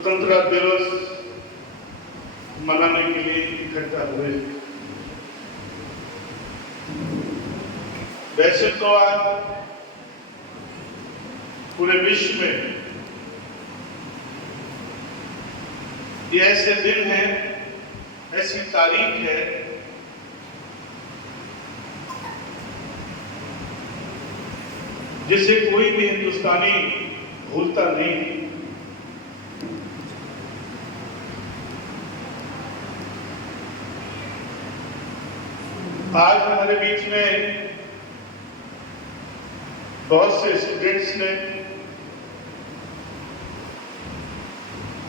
स्वतंत्रता दिवस मनाने के लिए इकट्ठा हुए। वैसे तो आज पूरे विश्व में ये ऐसे दिन हैं, ऐसी तारीख है जिसे कोई भी हिंदुस्तानी भूलता नहीं। आज हमारे बीच में बहुत से स्टूडेंट्स ने,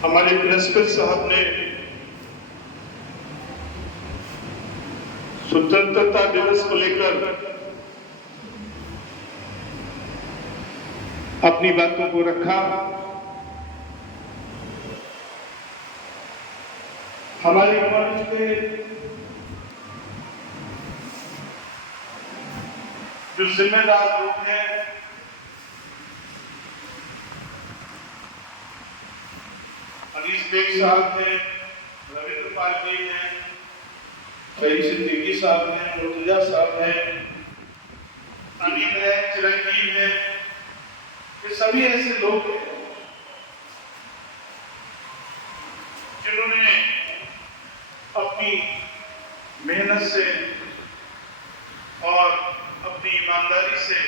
हमारे प्रिंसिपल साहब ने स्वतंत्रता दिवस को लेकर अपनी बातों को रखा। हमारे मंच पे जो जिम्मेदार लोग हैं, अनीस बेग साहब हैं, रविंद्र पाल जी हैं, शहीद सिद्दीकी साहब हैं, मुर्तजा साहब हैं, अमीन है, चिरंजीव हैं, ये सभी ऐसे लोग हैं जिन्होंने अपनी मेहनत से और अपनी ईमानदारी से,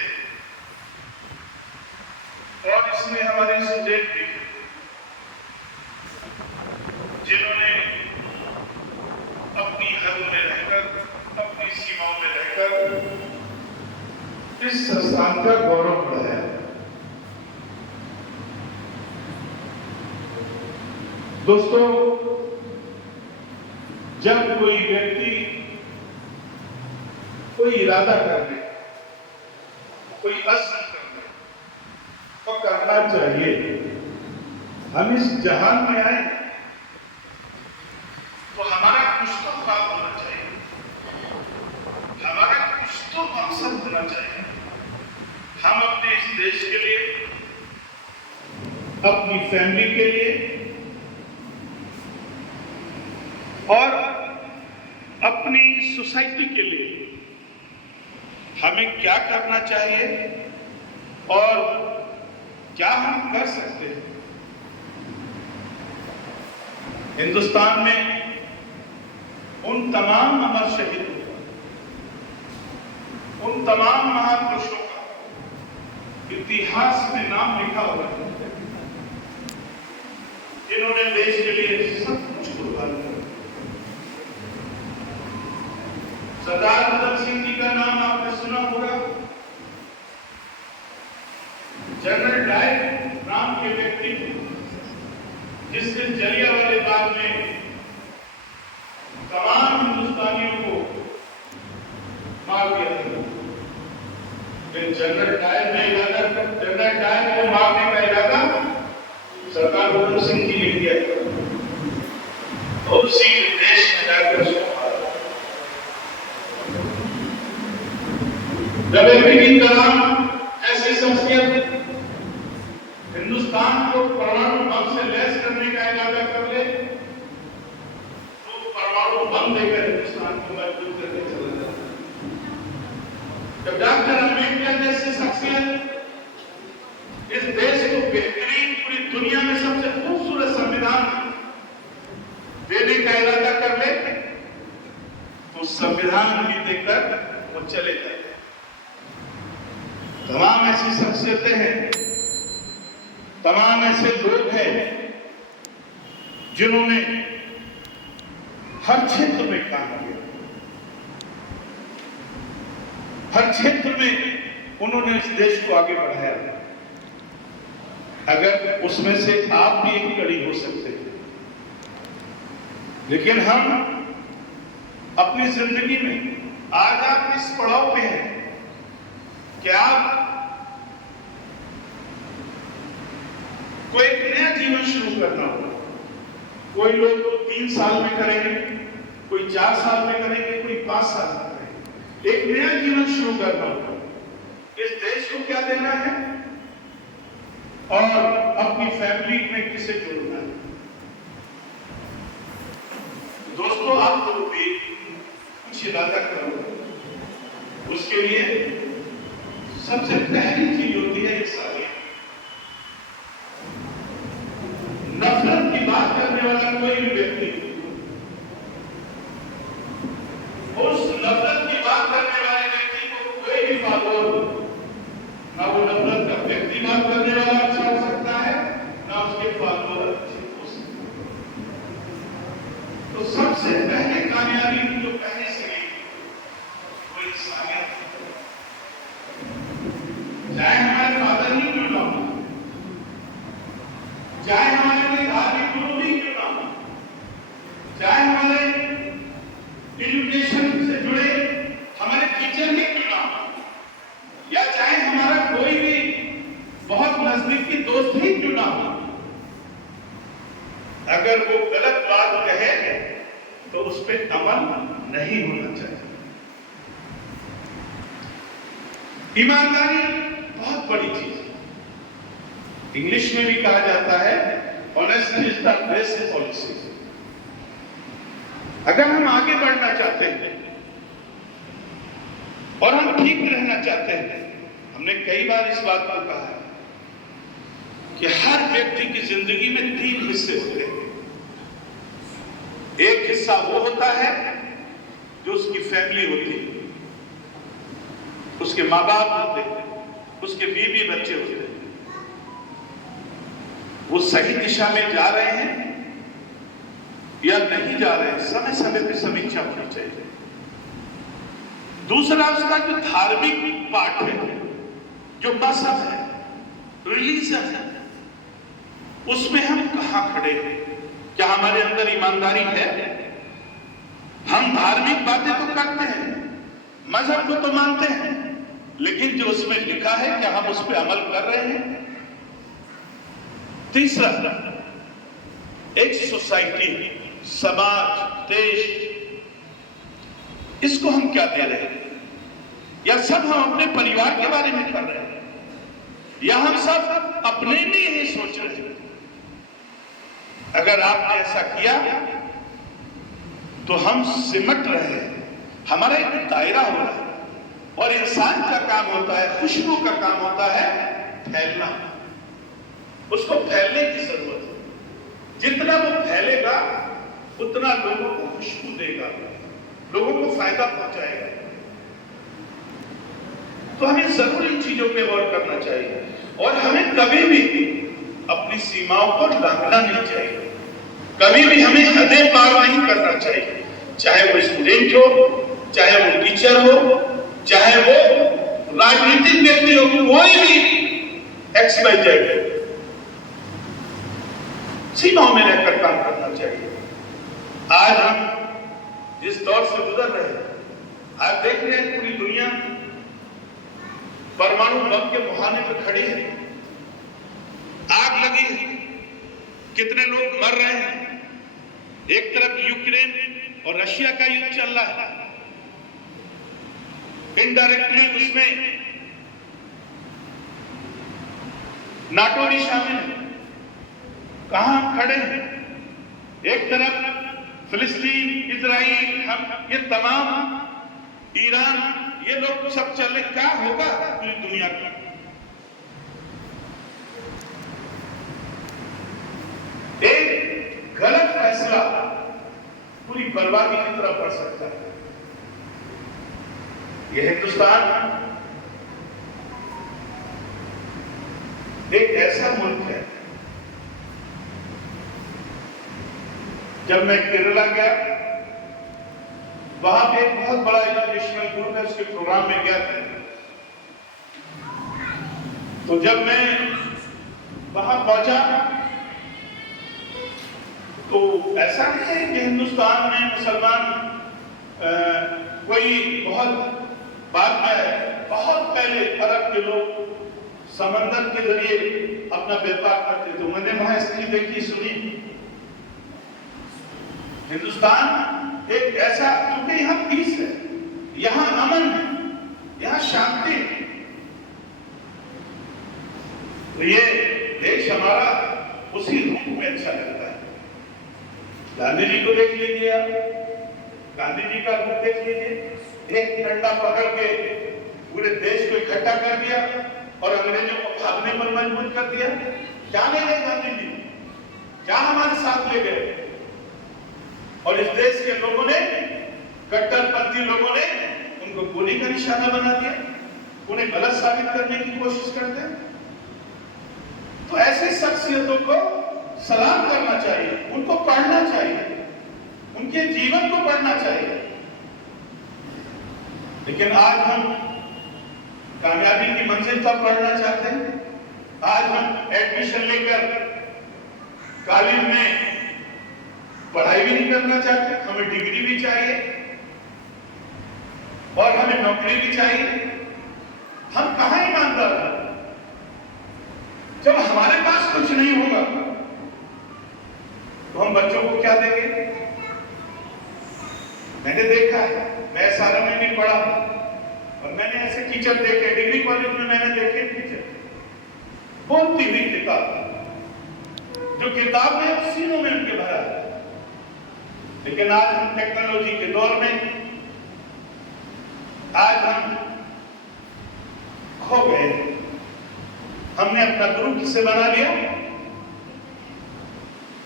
और इसमें हमारे स्टूडेंट भी जिन्होंने अपनी हद में रहकर, अपनी सीमाओं में रहकर इस संस्थान का गौरव बढ़ाया। दोस्तों, जब कोई व्यक्ति कोई इरादा कर ले, कोई अज़्म कर ले, तो करना चाहिए। हम इस जहान में आए तो हमारा कुछ तो ख्वाब होना चाहिए, हमारा कुछ तो मकसद होना चाहिए। हम अपने इस देश के लिए, अपनी फैमिली के लिए और अपनी सोसाइटी के लिए हमें क्या करना चाहिए और क्या हम कर सकते हैं। हिंदुस्तान में उन तमाम अमर शहीदों का, उन तमाम महापुरुषों का इतिहास में नाम लिखा हुआ है जिन्होंने देश के लिए सब कुछ कुर्बान किया। सरदार उधम सिंह जी का नाम आपने सुना होगा। जनरल डायर नाम के व्यक्ति जिसने जलियांवाले बाग में तमाम हिंदुस्तानियों को मार दिया था, जनरल डायर ने इरादा, जनरल डायर को मारने का इरादा सरदार उधम सिंह जी ने किया और उसी देश में जाकर उसको मारा। जब एपीजे कलाम ऐसी शख्सियत हिंदुस्तान को परमाणु बम से लैस करने का इरादा कर ले, तो परमाणु बम देकर हिंदुस्तान को मजबूत करके चला जाता। जब डॉक्टर अम्बेडकर जैसी शख्सियत इस देश को बेहतरीन, पूरी दुनिया में सबसे खूबसूरत संविधान देने का इरादा कर ले, तो संविधान भी देकर वो चले जाते। तमाम ऐसी शख्सियतें हैं, तमाम ऐसे लोग हैं जिन्होंने हर क्षेत्र में काम किया, हर क्षेत्र में उन्होंने इस देश को आगे बढ़ाया। अगर उसमें से आप भी एक कड़ी हो सकते हैं, लेकिन हम अपनी जिंदगी में आज आप इस पड़ाव पे हैं कि आप कोई एक नया जीवन शुरू करना हो। कोई लोग 3 साल में करेंगे, कोई 4 साल में करेंगे, कोई 5 साल में करेंगे। एक नया जीवन शुरू करना हो, इस देश को क्या देना है और अपनी फैमिली में किसे जोड़ना है। भी कुछ इरादा करो, उसके लिए सबसे पहली चीज होती है इंसानियत। नफरत की बात करने वाला कोई भी व्यक्ति उस नफरत की बात करने वाले व्यक्ति को कोई भी बात हो, ना वो नफरत का व्यक्ति बात करने वाला अच्छा हो सकता है, ना उसके फॉलोअर अच्छे हो सकते हैं। तो सबसे पहले कामयाबी जो पहले से गई वो इंसानियत, चाहे हमारे फादर ही क्यों ना हो, चाहे हमारे कोई धार्मिक गुरु ही क्यों ना हो, चाहे हमारे एजुकेशन से जुड़े हमारे टीचर ही क्यों ना हो, या चाहे हमारा कोई भी बहुत नजदीकी दोस्त ही क्यों ना हो, अगर वो गलत बात कहे तो उस पर अमल नहीं होना चाहिए। ईमानदारी बहुत बड़ी चीज है। इंग्लिश में भी कहा जाता है honesty is the best policy. अगर हम आगे बढ़ना चाहते हैं और हम ठीक रहना चाहते हैं, हमने कई बार इस बात को कहा है कि हर व्यक्ति की जिंदगी में 3 हिस्से होते हैं। एक हिस्सा वो होता है जो उसकी फैमिली होती है, उसके माँ बाप होते हैं, उसके बीवी बच्चे होते हैं। वो सही दिशा में जा रहे हैं या नहीं जा रहे हैं, समय समय पर समीक्षा होनी चाहिए। दूसरा उसका जो धार्मिक पार्ट है, जो मजहब है, रिलीजन है, उसमें हम कहां खड़े हैं, क्या हमारे अंदर ईमानदारी है? हम धार्मिक बातें तो करते हैं, मजहब को तो मानते हैं, लेकिन जो उसमें लिखा है क्या हम उस पर अमल कर रहे हैं? तीसरा, एक सोसाइटी, समाज, देश, इसको हम क्या दे रहे हैं? या सब हम अपने परिवार के बारे में कर रहे हैं, या हम सब अपने लिए ही सोच रहे हैं? अगर आपने ऐसा किया तो हम सिमट रहे हैं, हमारा एक दायरा हो रहा है। और इंसान का काम होता है, खुशबू का काम होता है फैलना। उसको फैलने की जरूरत है। जितना वो फैलेगा उतना लोगों को खुशबू देगा, लोगों को फायदा पहुंचाएगा। तो हमें जरूर इन चीजों पे गौर करना चाहिए और हमें कभी भी अपनी सीमाओं को लांघना नहीं चाहिए, कभी भी हमें हदें पार नहीं करना चाहिए। चाहे वो स्टूडेंट हो, चाहे वो टीचर हो, चाहे वो राजनीतिक व्यक्ति हो, कोई भी XYZ, सीमाओं में रहकर काम करना चाहिए। आज हम जिस दौर से गुजर रहे हैं, आप देख रहे हैं पूरी दुनिया परमाणु बम के मुहाने पर खड़ी है, आग लगी है, कितने लोग मर रहे हैं। एक तरफ यूक्रेन और रशिया का युद्ध चल रहा है, इनडायरेक्टली उसमें नाटो भी शामिल है। कहां हम खड़े हैं? एक तरफ फिलिस्तीन, इजराइल, हम ये तमाम, ईरान, ये लोग सब चले, क्या होगा पूरी दुनिया का? एक गलत फैसला पूरी बर्बादी की तरफ बढ़ सकता है। यह हिंदुस्तान एक ऐसा मुल्क है, जब मैं केरला गया, वहां पे एक बहुत बड़ा एजुकेशनल ग्रुप है, उसके प्रोग्राम में गया था। तो जब मैं वहां पहुंचा तो ऐसा नहीं है कि हिंदुस्तान में मुसलमान कोई बहुत बाद में, बहुत पहले अरब के लोग समंदर के जरिए अपना व्यापार करते थे। मैंने वहां स्थिति देखी, सुनी। हिंदुस्तान एक ऐसा, क्योंकि यहाँ पीस है, यहाँ अमन है, यहाँ शांति है। तो ये देश हमारा उसी रूप में अच्छा लगता है। गांधी जी को देख लीजिए आप, गांधी जी का रूप देख लीजिए, एक डंडा पकड़ के पूरे देश को इकट्ठा कर दिया और अंग्रेजों को भागने पर मजबूर कर दिया। क्या ले गए गांधी जी, क्या हमारे साथ ले गए? और इस देश के लोगों ने, कट्टरपंथी लोगों ने उनको गोली का निशाना बना दिया, उन्हें गलत साबित करने की कोशिश करते हैं। तो ऐसे शख्सियतों को सलाम करना चाहिए, उनको पढ़ना चाहिए, उनके जीवन को पढ़ना चाहिए। लेकिन आज हम कामयाबी की मंजिल तक पढ़ना चाहते हैं। आज हम एडमिशन लेकर कॉलेज में पढ़ाई भी नहीं करना चाहते, हमें डिग्री भी चाहिए और हमें नौकरी भी चाहिए। हम कहां ईमानदार हैं जब हमारे पास कुछ नहीं होगा? तो हम बच्चों को क्या देंगे? मैंने देखा है, मैं SRM में भी पढ़ा और मैंने ऐसे टीचर देखे, डिग्री कॉलेज में मैंने देखे टीचर बोलती हुई किताब, जो किताब में सीनों में उनके भरा है। लेकिन आज हम टेक्नोलॉजी के दौर में, आज हम खो गए। हमने अपना गुरु किसे बना लिया?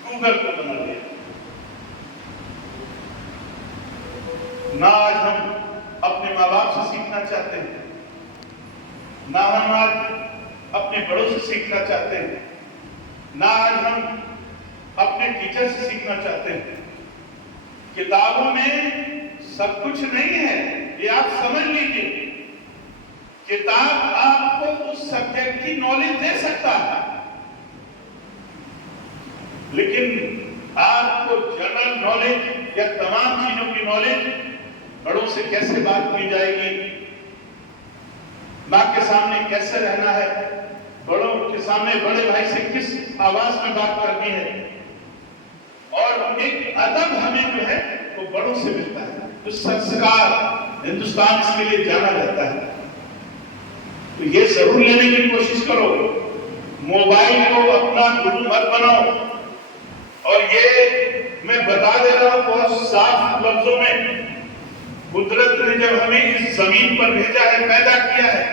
गूगल को बना लिया। ना आज हम अपने माँ बाप से सीखना चाहते हैं, ना हम आज अपने बड़ों से सीखना चाहते हैं, ना आज हम अपने टीचर से सीखना चाहते हैं। किताबों में सब कुछ नहीं है, ये आप समझ लीजिए। किताब आपको उस सब्जेक्ट की नॉलेज दे सकता है, लेकिन आपको जनरल नॉलेज या तमाम चीजों की नॉलेज, बड़ों से कैसे बात की जाएगी, मां के सामने कैसे रहना है, बड़ों के सामने बड़े भाई से किस आवाज में बात करनी है, और एक अदब हमें जो है वो बड़ों से मिलता है। तो संस्कार हिंदुस्तान इसके लिए जाना जाता है। तो ये जरूर लेने की कोशिश करो। मोबाइल को अपना गुरु मत बनाओ। और ये मैं बता दे रहा हूं बहुत साफ लफ्जों में, कुदरत ने जब हमें इस जमीन पर भेजा है, पैदा किया है,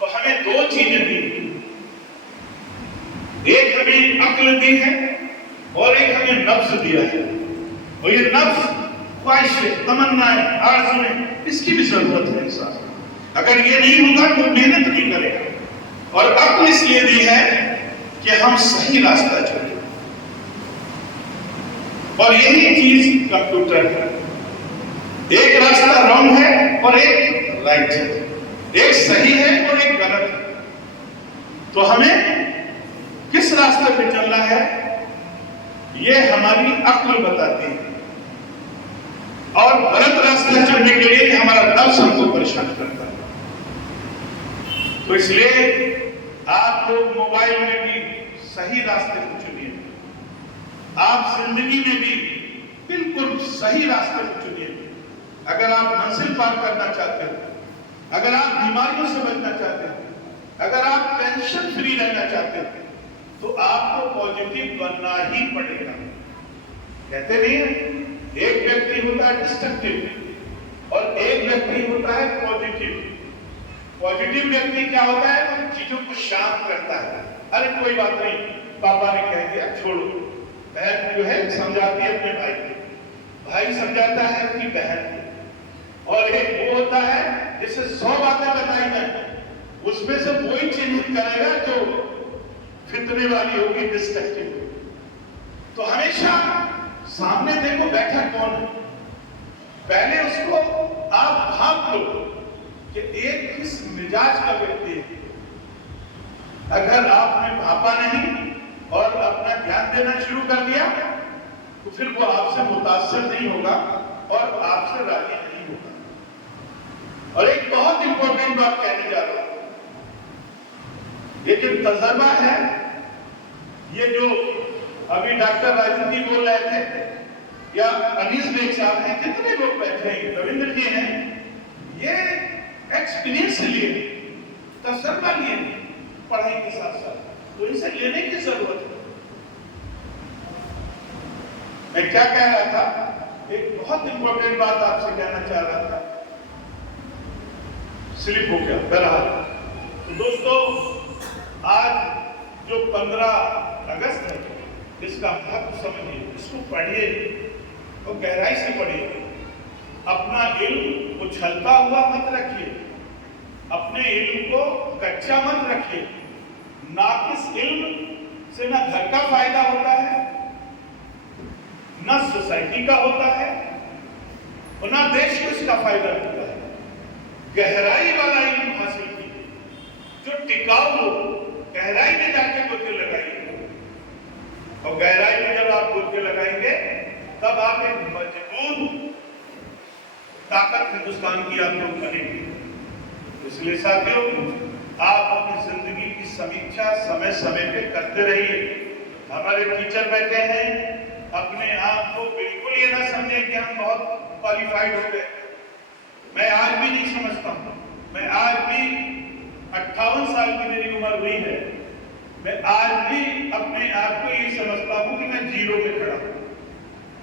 तो हमें दो चीजें दी। एक हमें अक्ल दी है और एक हमें नफ्स दिया है। और ये नफ्स, ख्वाहिशें, तमन्नाएं, आरज़ुएं, इसकी भी जरूरत है इंसान। अगर ये नहीं होगा तो मेहनत नहीं करेगा। और अक्ल इसलिए दी है कि हम सही रास्ता चलें। और यही चीज कंप्यूटर है। एक रास्ता रॉन्ग है और एक राइट है, एक सही है और एक गलत है। तो हमें किस रास्ते पे चलना है ये हमारी अक्ल बताती है। और गलत रास्ते चलने के लिए हमारा नफ्स हमको परेशान करता है। तो इसलिए आप लोग मोबाइल में भी सही रास्ते को चुनिए, आप जिंदगी में भी बिल्कुल सही रास्ते को चुनिए। अगर आप मंजिल पार करना चाहते हैं, अगर आप बीमारियों से बचना चाहते हैं, अगर आप टेंशन फ्री रहना चाहते हैं, तो आपको पॉजिटिव बनना ही पड़ेगा। कहते नहीं है, एक व्यक्ति होता है डिस्ट्रक्टिव और एक व्यक्ति होता है पॉजिटिव। पॉजिटिव व्यक्ति क्या होता है? वो चीजों को शांत करता है। अरे कोई बात नहीं, पापा ने कह दिया, छोड़ो। बहन जो है समझाती है अपने भाई को, भाई समझाता है अपनी बहन को। और एक वो होता है जिसे 100 बातें बताई जाए, उसमें से वही चिन्हित करेगा जो फितने वाली होगी, डिस्ट्रक्टिव। तो हमेशा सामने देखो बैठा कौन है, पहले उसको आप भाप लो कि एक किस मिजाज का व्यक्ति है। अगर आपने भापा नहीं और अपना ध्यान देना शुरू कर दिया, तो फिर वो आपसे मुतासिर नहीं होगा और आपसे राजी नहीं होगा। और एक बहुत इंपॉर्टेंट बात कहने जा रहा हूं, ये जो तजर्बा है, ये जो अभी डॉक्टर राजन जी बोल रहे थे या अनीस बेग साहब हैं, जितने लोग बैठे हैं, रविंद्र जी हैं, ये एक्सपीरियंस लिए, तजर्बा लिए पढ़ाई के साथ साथ, तो इसे लेने की जरूरत है। मैं क्या कह रहा था, एक बहुत इंपॉर्टेंट बात आपसे कहना चाह रहा था, स्लिप हो गया बहरहाल। तो दोस्तों, आज जो 15 अगस्त है, इसका महत्व समझिए, इसको पढ़िए और गहराई से पढ़िए। अपना इल्म उछलता हुआ मत रखिए, अपने इल्म को कच्चा मत रखिए। नाकिस इल्म से ना घर का फायदा होता है, ना सोसाइटी का होता है, और ना देश को इसका फायदा होता है। गहराई वाला इल्म हासिल कीजिए जो टिकाऊ हो, गहराई में जाके गोते लगाइए, और गहराई में जब आप गोते लगाएंगे तब आप एक मजबूत ताकत हिंदुस्तान की आप लोग बनेंगे। इसलिए साथियों, आप अपनी जिंदगी की समीक्षा समय समय पे करते रहिए। हमारे टीचर बैठे हैं, अपने आप को बिल्कुल ये ना समझें कि हम बहुत क्वालिफाइड हो गए। मैं आज भी नहीं समझता हूँ, मैं आज भी 58 साल की मेरी उम्र हुई है, मैं आज भी अपने आप को ये समझता हूँ कि मैं जीरो पे खड़ा हूँ।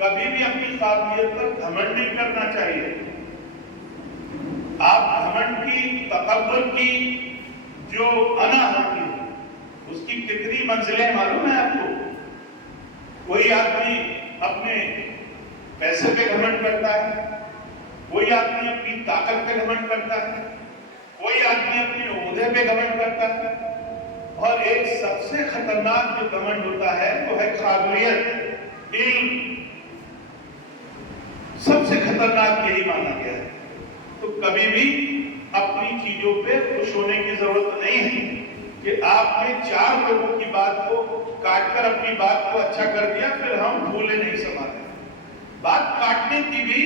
कभी भी अपनी काबिलियत पर घमंड नहीं करना चाहिए। आप घमंड की, तकब्बुर की जो अना होती है, उसकी कितनी मंजिलें मालूम है आपको? कोई आदमी अपने पैसे पे घमंड करता है, कोई आदमी अपनी ताकत पे घमंड करता है, कोई आदमी अपने ओहदे पे घमंड करता है, और एक सबसे खतरनाक जो घमंड होता है वो है काबिलियत, इल्म। सबसे खतरनाक यही माना गया है। तो कभी भी अपनी चीजों पे खुश होने की जरूरत नहीं है कि आपने 4 लोगों की बात को काटकर अपनी बात को अच्छा कर दिया, फिर हम भूले नहीं समाते। बात काटने की भी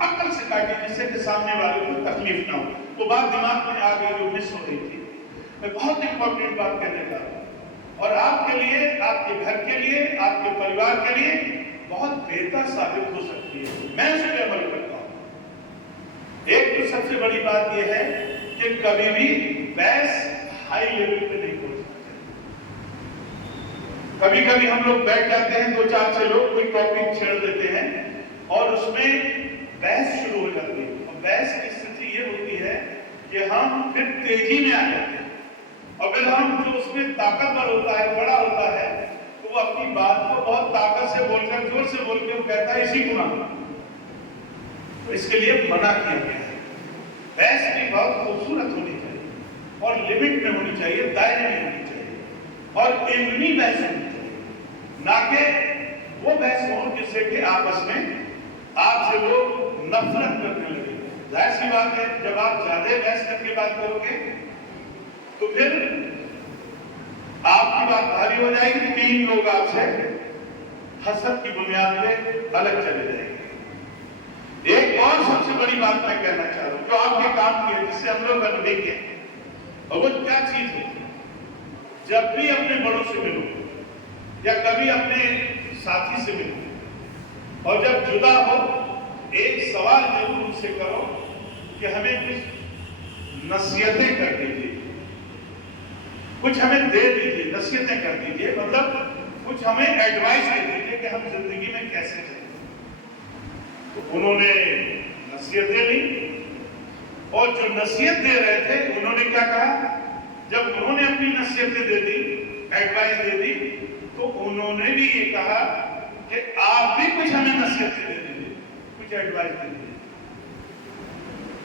अक्ल से काटी, जिससे कि सामने वाले को तकलीफ ना हो। तो बात दिमाग में आ गई जो मिस हो रही थी। मैं बहुत इंपॉर्टेंट बात कहने जा रहा हूं, और आपके लिए, आपके घर के लिए, आपके परिवार के लिए बहुत बेहतर साबित हो सकती है। मैं उस पर अमल करता हूं। एक तो सबसे बड़ी बात यह है कि कभी भी बहस हाई लेवल पे नहीं पहुंचना चाहिए। कभी कभी हम लोग बैठ जाते हैं, 2-4 लोग कोई टॉपिक छेड़ देते हैं और उसमें बहस शुरू हो जाती है, और बहस की स्थिति ये होती है कि हम फिर तेजी में आ जाते हैं, और फिर हम जो उसमें ताकतवर होता है, बड़ा होता है, तो वो अपनी बात को बहुत ताकत से बोलकर, जोर से बोलकर वो कहता है इसी गुना। तो इसके लिए मना किया गया है। बहस भी बहुत खूबसूरत होनी चाहिए, और लिमिट में होनी चाहिए, दायरे में होनी चाहिए, और इल्मी बहस होनी चाहिए, ना कि वो बहस हो जिससे कि आपस में आपसे लोग नफरत करने लगे। जाहिर सी बात है, जब आप ज्यादा बहस करके बात करोगे तो फिर आपकी बात भारी हो जाएगी, 3 लोग आपसे हसद की बुनियाद पे अलग चले जाएंगे। एक और सबसे बड़ी बात मैं कहना चाह रहा हूं, जो आपके काम की है, जिससे हम लोग अनभिज्ञ हैं, और वो क्या चीज है? जब भी अपने बड़ों से मिलो या कभी अपने साथी से मिलो, और जब जुदा हो, एक सवाल जरूर उनसे करो कि हमें कुछ नसीहतें कर दीजिए, कुछ हमें दे दीजिए, नसीहतें कर दीजिए, मतलब कुछ हमें एडवाइस दे दीजिए कि हम जिंदगी में कैसे चलें। तो उन्होंने नसीहतें ली, और जो नसीहत दे रहे थे उन्होंने क्या कहा? जब उन्होंने अपनी नसीहतें दे दी, एडवाइस दे दी, तो उन्होंने भी ये कहा कि आप भी कुछ हमें नसीहतें दे दीजिए, कुछ एडवाइस दे दीजिए।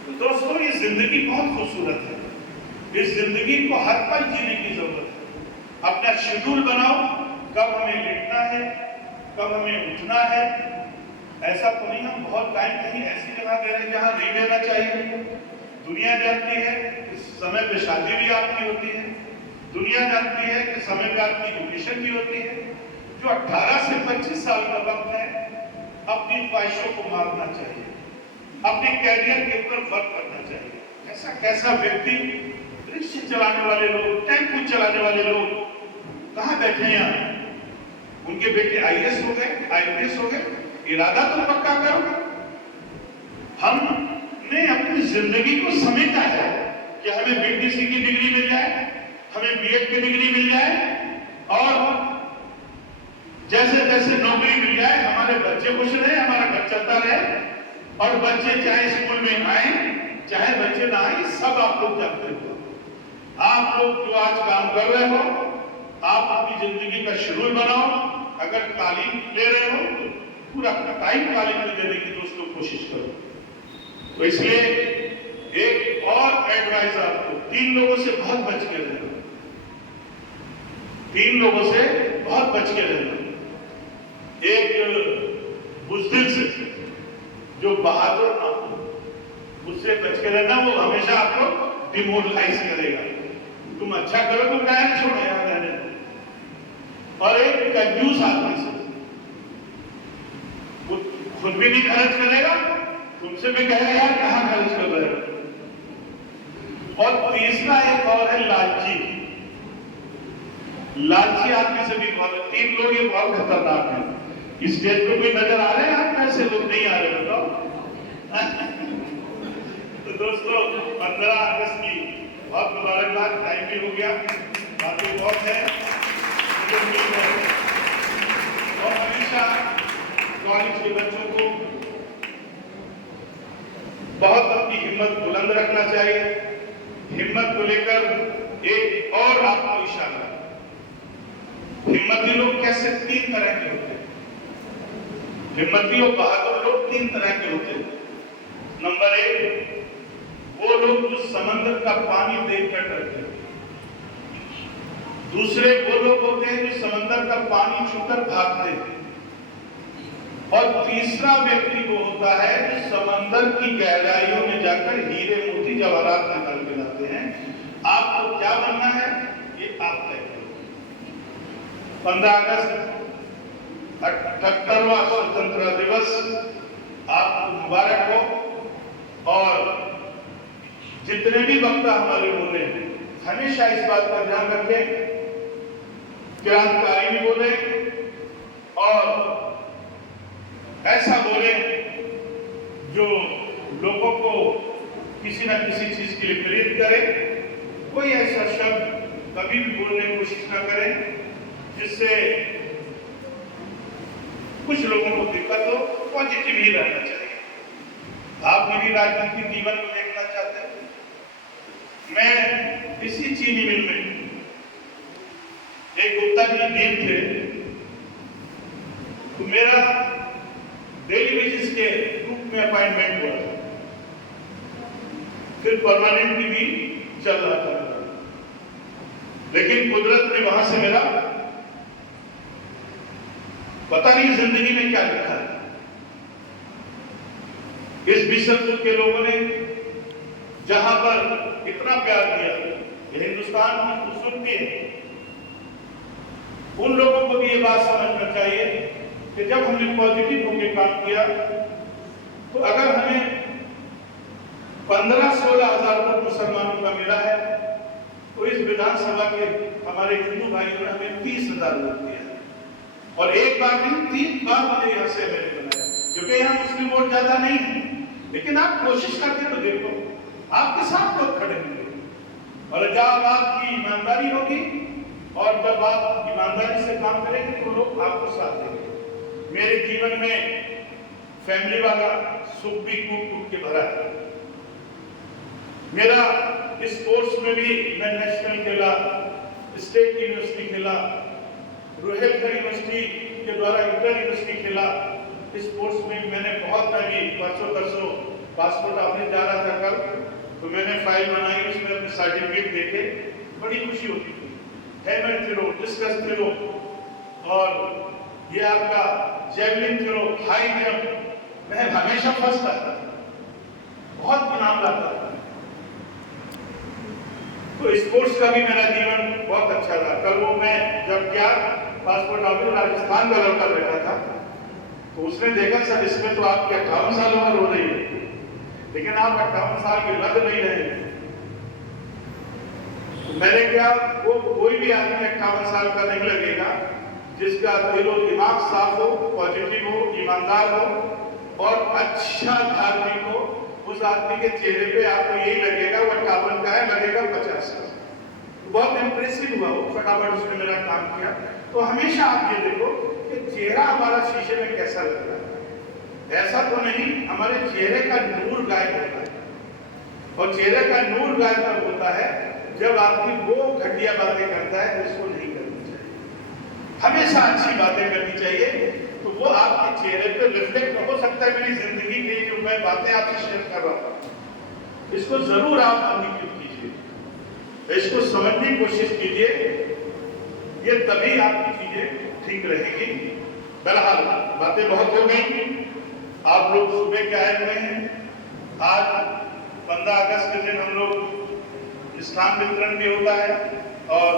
तो दोस्तों, ये जिंदगी बहुत खूबसूरत है, इस जिंदगी को हर पल जीने की जरूरत है। अपना शेड्यूल बनाओ, कब हमें लेटना है, कब हमें उठना है। ऐसा तो नहीं हम बहुत टाइम कहीं ऐसी जगह दे रहे हैं जहां नहीं देना चाहिए। दुनिया जानती है कि समय पे शादी भी आपकी होती है, दुनिया जानती है कि समय पे आपकी एजुकेशन भी होती है। जो 18 से 25 साल का वक्त है, अपनी ख्वाहिशों को मारना चाहिए, अपने कैरियर के ऊपर वर्क करना चाहिए। ऐसा कैसा व्यक्ति, रिक्शा चलाने वाले लोग, टेम्पो चलाने वाले लोग कहाँ बैठे हैं यहाँ? उनके बेटे IAS हो गए, IPS हो गए। इरादा तो पक्का करो। हमने अपनी जिंदगी को समेटा है कि हमें BTC की डिग्री मिल जाए, हमें BEd की डिग्री मिल जाए, और जैसे जैसे नौकरी मिल जाए हमारे बच्चे खुश रहे, हमारा घर चलता रहे, और बच्चे चाहे स्कूल में आए चाहे बच्चे ना आए, सब आप लोग जानते हो। आप लोग जो आज काम कर रहे हो, आप अपनी जिंदगी का शेड्यूल बनाओ। अगर तालीम ले रहे हो तो पूरा टाइम तालीम में देने की दोस्तों कोशिश करो। तो इसलिए एक और एडवाइस आपको, 3 लोगों से बहुत बच के रहना, 3 लोगों से बहुत बच के रहना। एक बुज़दिल से जो बहादुर ना हो, उससे बच के रहना। वो हमेशा आपको डिमोरलाइज करेगा। तुम अच्छा करो तो क्या है, छोड़ो यार रहने दो। और एक कंजूस आदमी से, वो खुद भी नहीं खर्च करेगा, तुमसे भी कहेगा यार कहां खर्च कर रहे हो। और तीसरा एक और है लालची। लालची आदमी से भी बहुत, 3 लोग ये बहुत खतरनाक है। इस स्टेज पे कोई नजर आ रहे हैं? आप कैसे लोग नहीं आ रहे बताओ? तो दोस्तों 15 अगस्त की बहुत मुबारकबाद। टाइम भी हो गया, बातें बहुत है। और हमेशा कॉलेज के बच्चों को बहुत अपनी हिम्मत बुलंद रखना चाहिए। हिम्मत को लेकर एक और आपको इशारा, हिम्मती लोग कैसे 3 तरह के होते हैं। हिम्मती और बहादुर लोग 3 तरह के होते हैं। नंबर 1, वो लोग जो समंदर का पानी देखकर डरते हैं। दूसरे वो लोग होते हैं जो समंदर का पानी छूकर भागते हैं। और तीसरा व्यक्ति वो होता है जो समंदर की गहराइयों में जाकर हीरे मोती जवाहरात निकाल के लाते हैं। आपको क्या बनना है ये आप तय करो। 15 अगस्त 78वां स्वतंत्रता दिवस आपको मुबारक हो। और जितने भी वक्ता हमारे बोले हमेशा इस बात का ध्यान रखें, क्रांतिकारी भी बोले और ऐसा बोले जो लोगों को किसी न किसी चीज के लिए प्रेरित करे। कोई ऐसा शब्द कभी भी बोलने की कोशिश न करें जिससे कुछ लोगों को दिक्कत हो। पॉजिटिव ही रहना चाहिए। आप मेरी राजनीतिक जीवन को देखना चाहते हैं? मैं इसी चीनी मिल में एक गुप्ता जी डीन थे, तो मेरा डेली बेसिस के रूप में अपॉइंटमेंट हुआ था, फिर परमानेंटली भी चल रहा था। लेकिन कुदरत ने वहां से मेरा पता नहीं जिंदगी में क्या लिखा है। इस बिशनपुर के लोगों ने जहां पर इतना प्यार दिया, ये हिंदुस्तान की खूबसूरती है। उन लोगों को भी ये बात समझना चाहिए कि जब हमने पॉजिटिव होकर काम किया तो अगर हमें 15-16 हजार वोट मुसलमानों का मिला है तो इस विधानसभा के हमारे हिंदू भाइयों ने हमें 30,000 वोट दिया है। और एक बार नहीं 3 बार मुझे यहाँ से मैंने बनाया, क्योंकि यहाँ मुस्लिम वोट ज्यादा नहीं है। लेकिन आप कोशिश करके तो देखो, आपके साथ लोग खड़े होंगे। और जब आपकी ईमानदारी होगी और जब आप ईमानदारी से काम करेंगे तो लोग आपको साथ देंगे। मेरे जीवन में फैमिली वाला सुख भी कूट कूट के भरा है। मेरा स्पोर्ट्स में भी मैं नेशनल खेला, स्टेट यूनिवर्सिटी खेला, रोहेलखंड यूनिवर्सिटी के द्वारा इंटर यूनिवर्सिटी खेला। स्पोर्ट्स में मैंने बहुत, मैं भी परसों पासपोर्ट ऑफिस जा रहा था कल, तो मैंने फाइल बनाई, उसमें अपने सर्टिफिकेट देखे, बड़ी खुशी होती थी। हेलमेट थ्रो, डिस्कस थ्रो, और ये आपका जेवलिन थ्रो, हाई जंप, मैं हमेशा फर्स्ट आता था, बहुत इनाम लाता था। तो स्पोर्ट्स का भी मेरा जीवन बहुत अच्छा था। कल वो मैं जब क्या पासपोर्ट ऑफिस राजस्थान का लड़का बैठा था, तो उसने देखा सर इसमें तो आपकी 58 साल उम्र हो रही है, लेकिन आप 58 साल के लग नहीं रहे। तो मैंने क्या, वो कोई भी आदमी 58 साल का नहीं लगेगा जिसका दिलो दिमाग साफ हो, पॉजिटिव हो, ईमानदार हो और अच्छा धार्मिक हो। उस आदमी के चेहरे पे आपको यही लगेगा वो 58 का है, लगेगा 50 का। बहुत इंप्रेसिव हुआ वो, फटाफट उसने मेरा काम किया। तो हमेशा आप ये देखो कि चेहरा हमारा शीशे में कैसा लग रहा है। ऐसा तो नहीं, हमारे चेहरे का नूर गायब होता है, और चेहरे का नूर गायब कब होता है? जब आदमी वो घटिया बातें करता है उसको नहीं करनी चाहिए, हमेशा अच्छी बातें करनी चाहिए। तो वो आपके चेहरे पे रिफ्लेक्ट हो सकता है। मेरी जिंदगी की जो मैं बातें आपसे शेयर कर रहा हूँ, इसको जरूर आप अधिकृत कीजिए, इसको समझने की कोशिश कीजिए, ये तभी आपकी चीजें ठीक रहेगी। बहरहाल बातें बहुत हो गई, आप लोग सुबह के आए हुए हैं। आज 15 अगस्त के दिन हम लोग इस्लाम वितरण भी होता है, और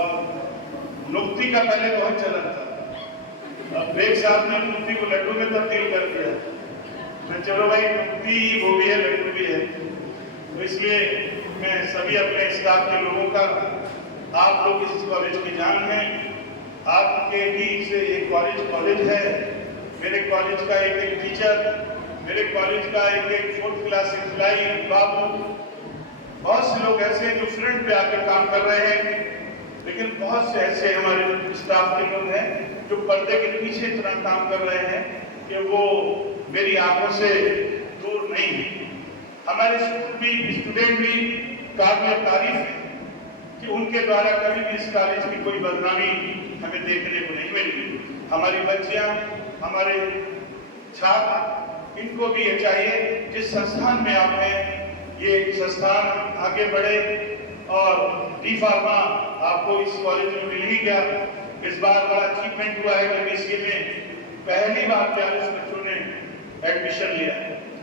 नुक्ती का पहले बहुत चलन था। अब एक साथ में नुक्ती को लड्डू में तब्दील कर दिया। मैं चलो भाई, नुक्ती वो भी है, लड्डू भी है। तो इसलिए मैं सभी अपने स्टाफ के लोगों का, आप लोग इस कॉलेज की जान हैं, आपके ही से एक कॉलेज है। मेरे कॉलेज का एक टीचर, मेरे कॉलेज का एक 4th क्लास इम्प्लाई बाबू, बहुत से लोग ऐसे हैं जो फ्रंट पे आके काम कर रहे हैं, लेकिन बहुत से ऐसे हमारे स्टाफ के लोग हैं जो पर्दे के पीछे इतना काम कर रहे हैं कि वो मेरी आंखों से दूर नहीं है। हमारे स्टूडेंट भी काबिल तारीफ है कि उनके द्वारा कभी भी इस कॉलेज की कोई बदनामी हमें देखने को नहीं मिली। हमारी बच्चियां, हमारे छात्र, इनको भी ये चाहिए जिस संस्थान में आप हैं, ये संस्थान आगे बढ़े। और डी फार्मा आपको इस कॉलेज में मिल ही गया। इस बार बड़ा अचीवमेंट हुआ है कि बीसीए में पहली बार 42 बच्चों ने एडमिशन लिया,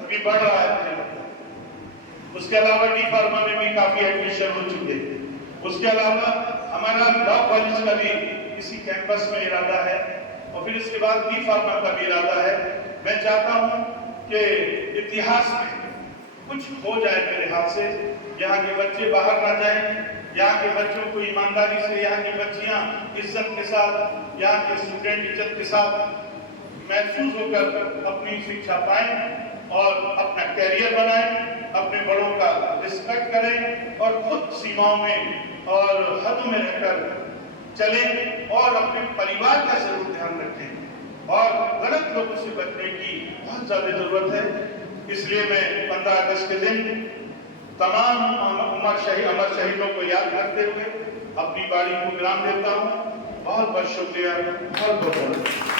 अभी बढ़ रहा है मुझे लगता है। उसके अलावा डी फार्मा में भी काफी एडमिशन हो चुके हैं। उसके अलावा हमारा लॉ कॉलेज का भी इसी कैंपस में इरादा है, और फिर इसके बाद डी फार्मा का भी इरादा है। मैं चाहता हूं कि इतिहास में कुछ हो जाए मेरे हाथ से, यहाँ के बच्चे बाहर ना जाएं, यहाँ के बच्चों को ईमानदारी से, यहाँ की बच्चियां इज्जत के साथ, यहाँ के स्टूडेंट इज्जत के साथ महसूस होकर अपनी शिक्षा पाएं और अपना कैरियर बनाएं, अपने बड़ों का रिस्पेक्ट करें, और खुद सीमाओं में और हदों में रहकर चलें, और अपने परिवार का जरूर ध्यान रखें। और गलत लोगों से बचने की बहुत ज्यादा जरूरत है। इसलिए मैं 15 अगस्त के दिन तमाम अमर शहीदों को याद करते हुए अपनी बाड़ी को विराम देता हूँ। बहुत बहुत शुक्रिया, बहुत बहुत